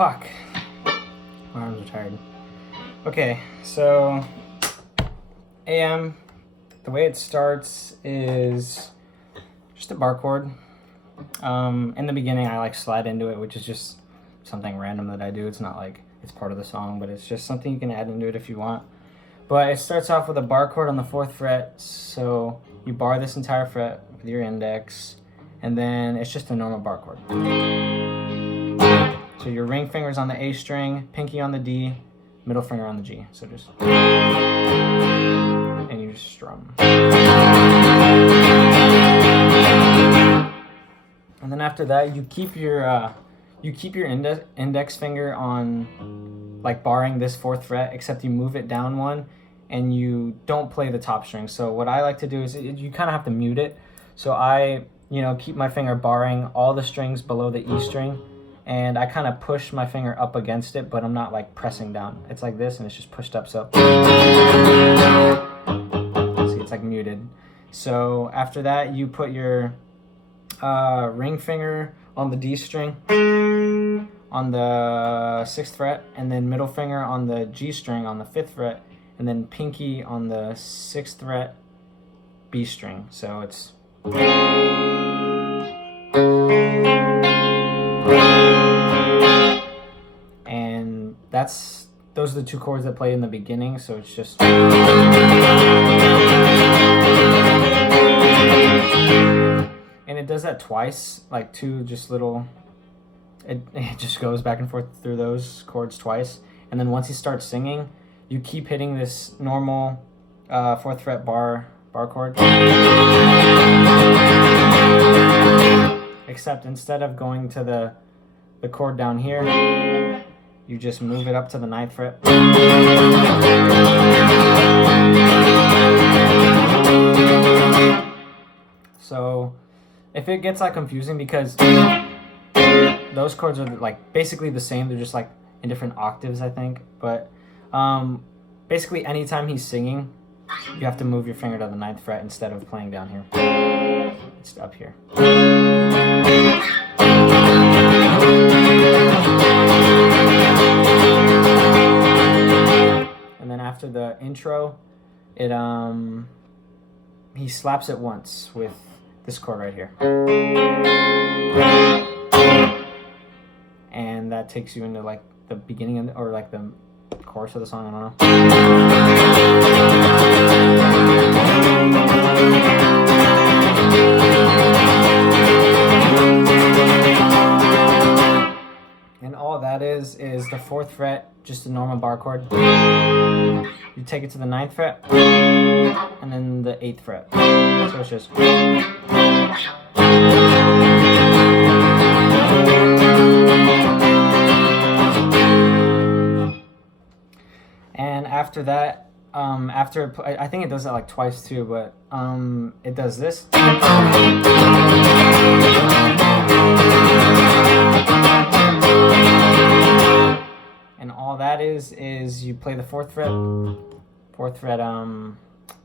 Fuck. My arms are tired. Okay, so AM, the way it starts is just a bar chord. In the beginning, I like slide into it, which is just something random that I do. It's not like it's part of the song, but it's just something you can add into it if you want. But it starts off with a bar chord on the 4th fret, so you bar this entire fret with your index, and then it's just a normal bar chord. So your ring finger's on the A string, pinky on the D, middle finger on the G. So just, and you just strum. And then after that, you keep your index finger on, like, barring this 4th fret, except you move it down one, and you don't play the top string. So what I like to do is you kind of have to mute it. So I, keep my finger barring all the strings below the E string, and I kind of push my finger up against it, but I'm not like pressing down. It's like this, and it's just pushed up. So see, it's like muted. So after that, you put your ring finger on the D string on the 6th fret, and then middle finger on the G string on the 5th fret, and then pinky on the 6th fret B string. So it's, and those are the 2 chords that play in the beginning. So it's just, and it does that twice, like 2 just little, it just goes back and forth through those chords twice. And then once he starts singing, you keep hitting this normal 4th fret bar chord. Except instead of going to the chord down here, you just move it up to the 9th fret. So if it gets like confusing, because those chords are like basically the same, they're just like in different octaves, I think. But basically anytime he's singing, you have to move your finger to the 9th fret instead of playing down here. It's up here. And then after the intro, he slaps it once with this chord right here. And that takes you into like the beginning of or like the chorus of the song, I don't know. And all that is the 4th fret, just a normal bar chord. You take it to the 9th fret, and then the 8th fret. So it's just. And after that, I think it does that like twice too, but it does this. And all that is you play the 4th fret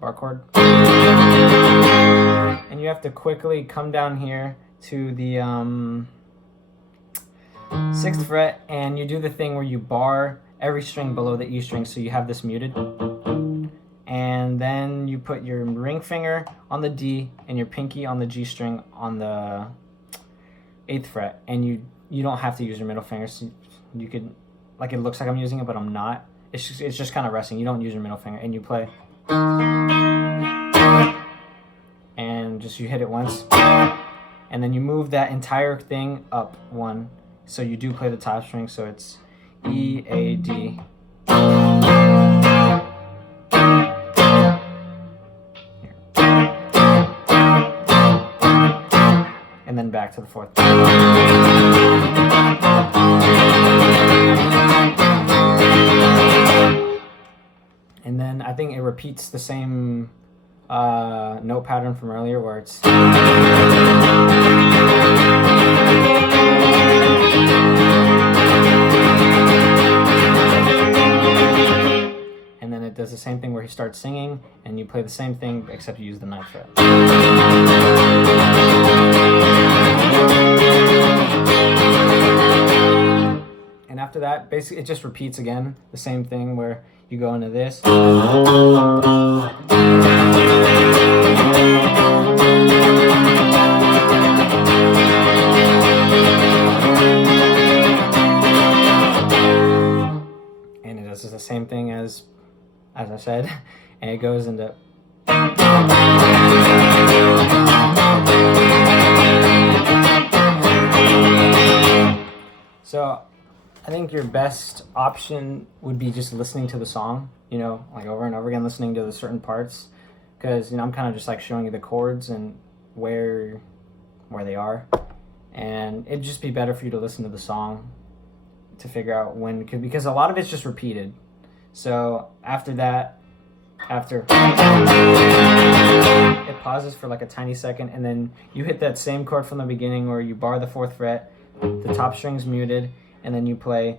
bar chord, and you have to quickly come down here to the 6th fret, and you do the thing where you bar every string below the E string, so you have this muted. And then you put your ring finger on the D and your pinky on the G string on the 8th fret, and you don't have to use your middle finger. So you could, like, it looks like I'm using it, but I'm not. It's just kind of resting. You don't use your middle finger, and you play, and just you hit it once, and then you move that entire thing up one, so you do play the top string. So it's E, A, D. Here. And then back to the 4th. And then I think it repeats the same note pattern from earlier, where it's and then it does the same thing where he starts singing, and you play the same thing except you use the 9th fret. And after that, basically it just repeats again, the same thing where you go into this. And it does the same thing as I said, and it goes into. So I think your best option would be just listening to the song, you know, like over and over again, listening to the certain parts, because, you know, I'm kind of just like showing you the chords and where they are, and it'd just be better for you to listen to the song to figure out when, because a lot of it's just repeated. So after that, it pauses for like a tiny second, and then you hit that same chord from the beginning where you bar the 4th fret, the top string's muted, and then you play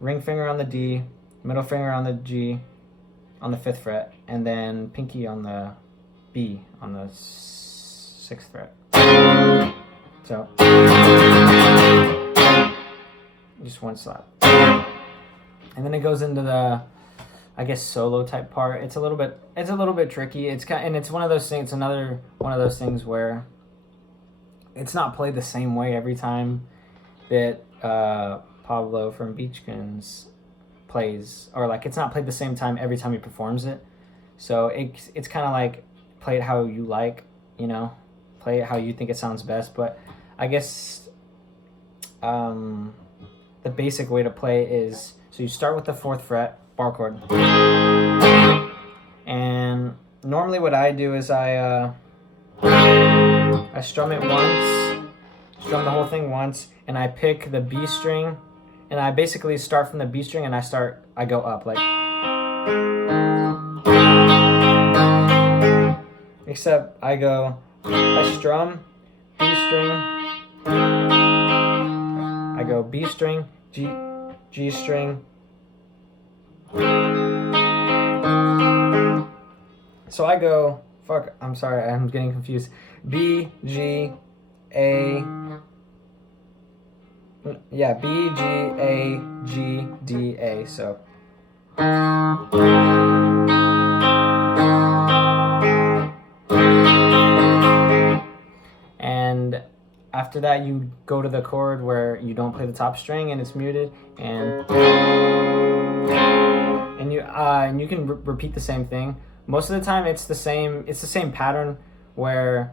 ring finger on the D, middle finger on the G, on the 5th fret, and then pinky on the B on the 6th fret. So just one slap, and then it goes into the, I guess, solo type part. It's a little bit tricky. And it's one of those things. It's another one of those things where it's not played the same way every time that Pablo from Beach Goons plays, or like it's not played the same time every time he performs it. So it's kind of like play it how you like, you know, play it how you think it sounds best. But I guess the basic way to play is, so you start with the 4th fret bar chord, and normally what I do is I strum it once, strum the whole thing once, and I pick the B string, and I basically start from the B string, and I go up, like, except I strum B string, I go B string, G string. So I go, I'm sorry, I'm getting confused. B, G, A, yeah, B, G, A, G, D, A, so. And after that, you go to the chord where you don't play the top string and it's muted, and you can repeat the same thing. Most of the time, it's the same pattern where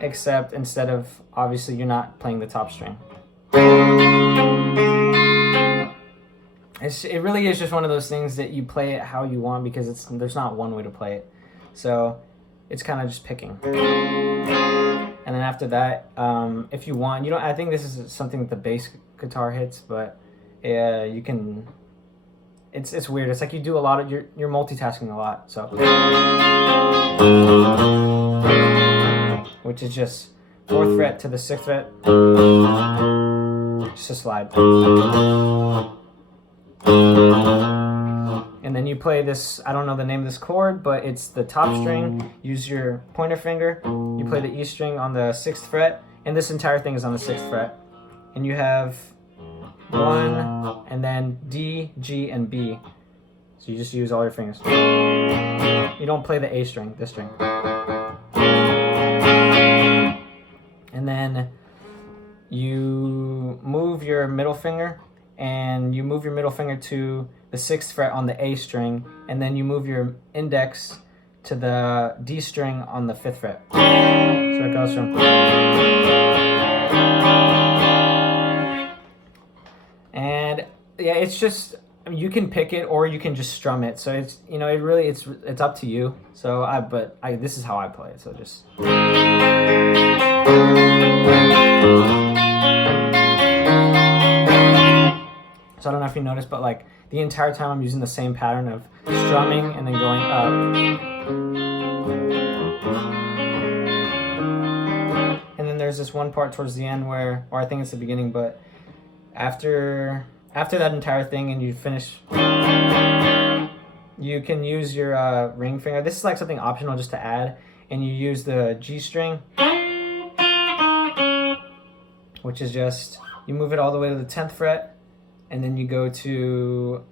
except instead of, obviously, you're not playing the top string. It really is just one of those things that you play it how you want, because there's not one way to play it. So it's kind of just picking. And then after that, if you want, I think this is something that the bass guitar hits, but you can, it's weird. It's like you do a lot of, you're multitasking a lot, so. Which is just 4th fret to the 6th fret, just a slide. And then you play this, I don't know the name of this chord, but it's the top string. Use your pointer finger. You play the E string on the 6th fret, and this entire thing is on the 6th fret. And you have 1, and then D, G, and B. So you just use all your fingers. You don't play the A string, this string. And then you move your middle finger, and you move your middle finger to the 6th fret on the A string, and then you move your index to the D string on the 5th fret. So it goes from. And yeah, it's just, you can pick it or you can just strum it. So it's, it's up to you. So this is how I play it. So just. So I don't know if you noticed, but like the entire time I'm using the same pattern of strumming and then going up. And then there's this one part towards the end or I think it's the beginning, but after that entire thing and you finish, you can use your ring finger. This is like something optional just to add, and you use the G string which is just, you move it all the way to the 10th fret, and then you go to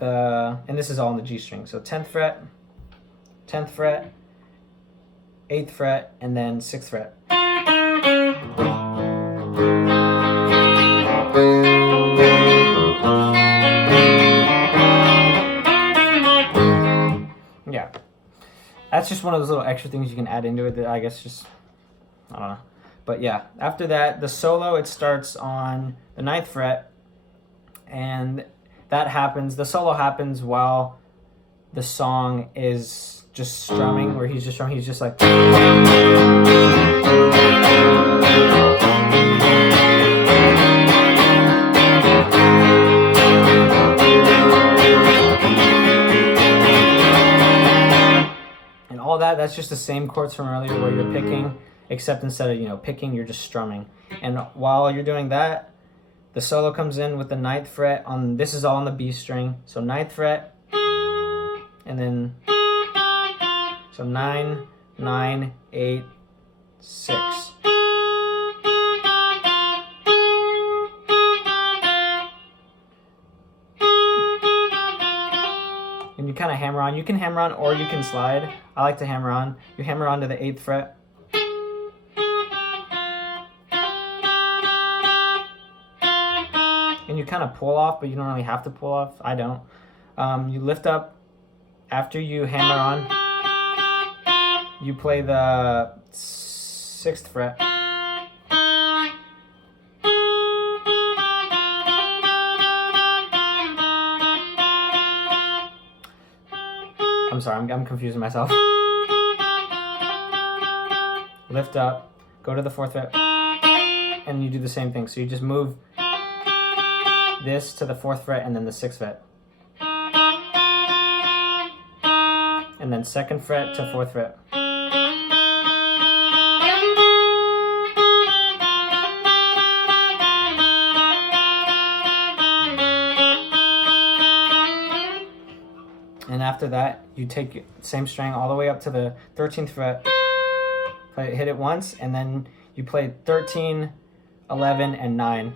the, and this is all in the G string, so 10th fret, 10th fret, 8th fret, and then 6th fret. Yeah, that's just one of those little extra things you can add into it that I guess just, I don't know. But yeah, after that, the solo, it starts on the 9th fret, and that happens, the solo happens while the song is just strumming, where he's just strumming, he's just like. And all that's just the same chords from earlier where you're picking, except instead of, you know, picking, you're just strumming. And while you're doing that, the solo comes in with the 9th fret on, this is all on the B string, so 9th fret, and then, so 9, 9, 8, 6. And you kind of hammer on, you can hammer on or you can slide. I like to hammer on. You hammer on to the 8th fret. And you kind of pull off, but you don't really have to pull off. I don't. You lift up after you hammer on. You play the 6th fret. I'm sorry, I'm confusing myself. Lift up, go to the 4th fret, and you do the same thing. So you just move this to the 4th fret and then the 6th fret. And then 2nd fret to 4th fret. And after that, you take the same string all the way up to the 13th fret, hit it once, and then you play 13, 11, and 9.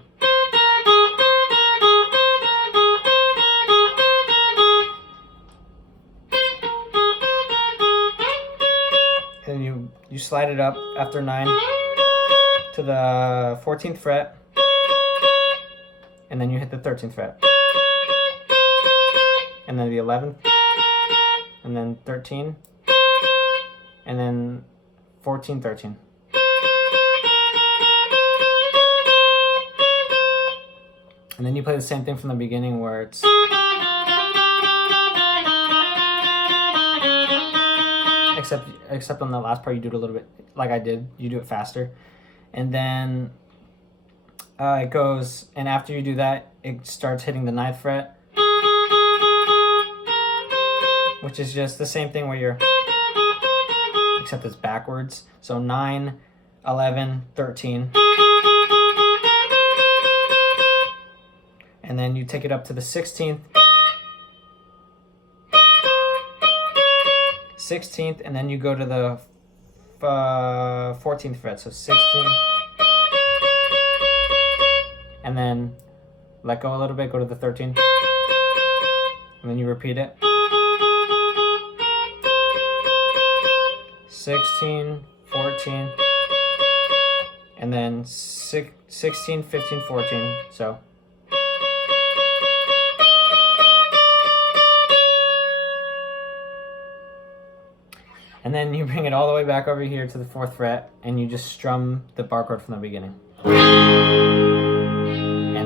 And you slide it up after 9 to the 14th fret, and then you hit the 13th fret, and then the 11th, and then 13, and then 14, 13. And then you play the same thing from the beginning where it's except on the last part you do it a little bit like I did, you do it faster. And then it goes, and after you do that, it starts hitting the 9th fret, which is just the same thing where you're, except it's backwards. So 9, 11, 13. And then you take it up to the 16th, 16th, and then you go to the 14th fret. So 16, and then let go a little bit, go to the 13th, and then you repeat it. 16, 14, and then 16, 15, 14. So. And then you bring it all the way back over here to the 4th fret, and you just strum the bar chord from the beginning. And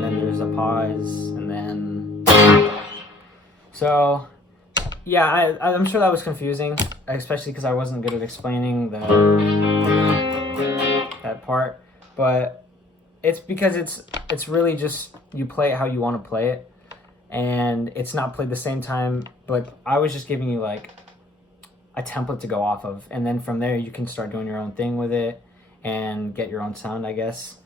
then there's a pause, and then... So, yeah, I'm sure that was confusing, especially because I wasn't good at explaining that part. But it's because it's really just, you play it how you want to play it, and it's not played the same time, but I was just giving you, like, a template to go off of, and then from there you can start doing your own thing with it and get your own sound, I guess.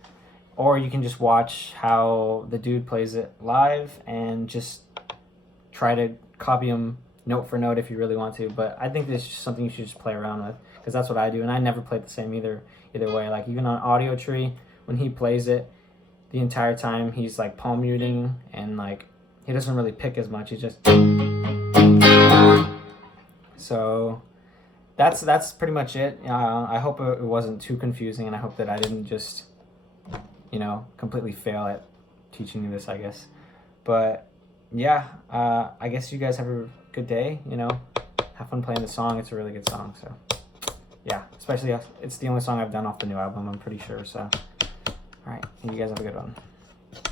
Or you can just watch how the dude plays it live and just try to copy him note for note if you really want to. But I think this is just something you should just play around with, because that's what I do, and I never play it the same either way. Like even on Audio Tree, when he plays it, the entire time he's like palm muting, and like he doesn't really pick as much. He just so that's pretty much it. I hope it wasn't too confusing, and I hope that I didn't just, you know, completely fail at teaching you this, I guess. But yeah, I guess you guys have a good day, you know, have fun playing the song. It's a really good song. So yeah, especially it's the only song I've done off the new album, I'm pretty sure. So all right, you guys have a good one.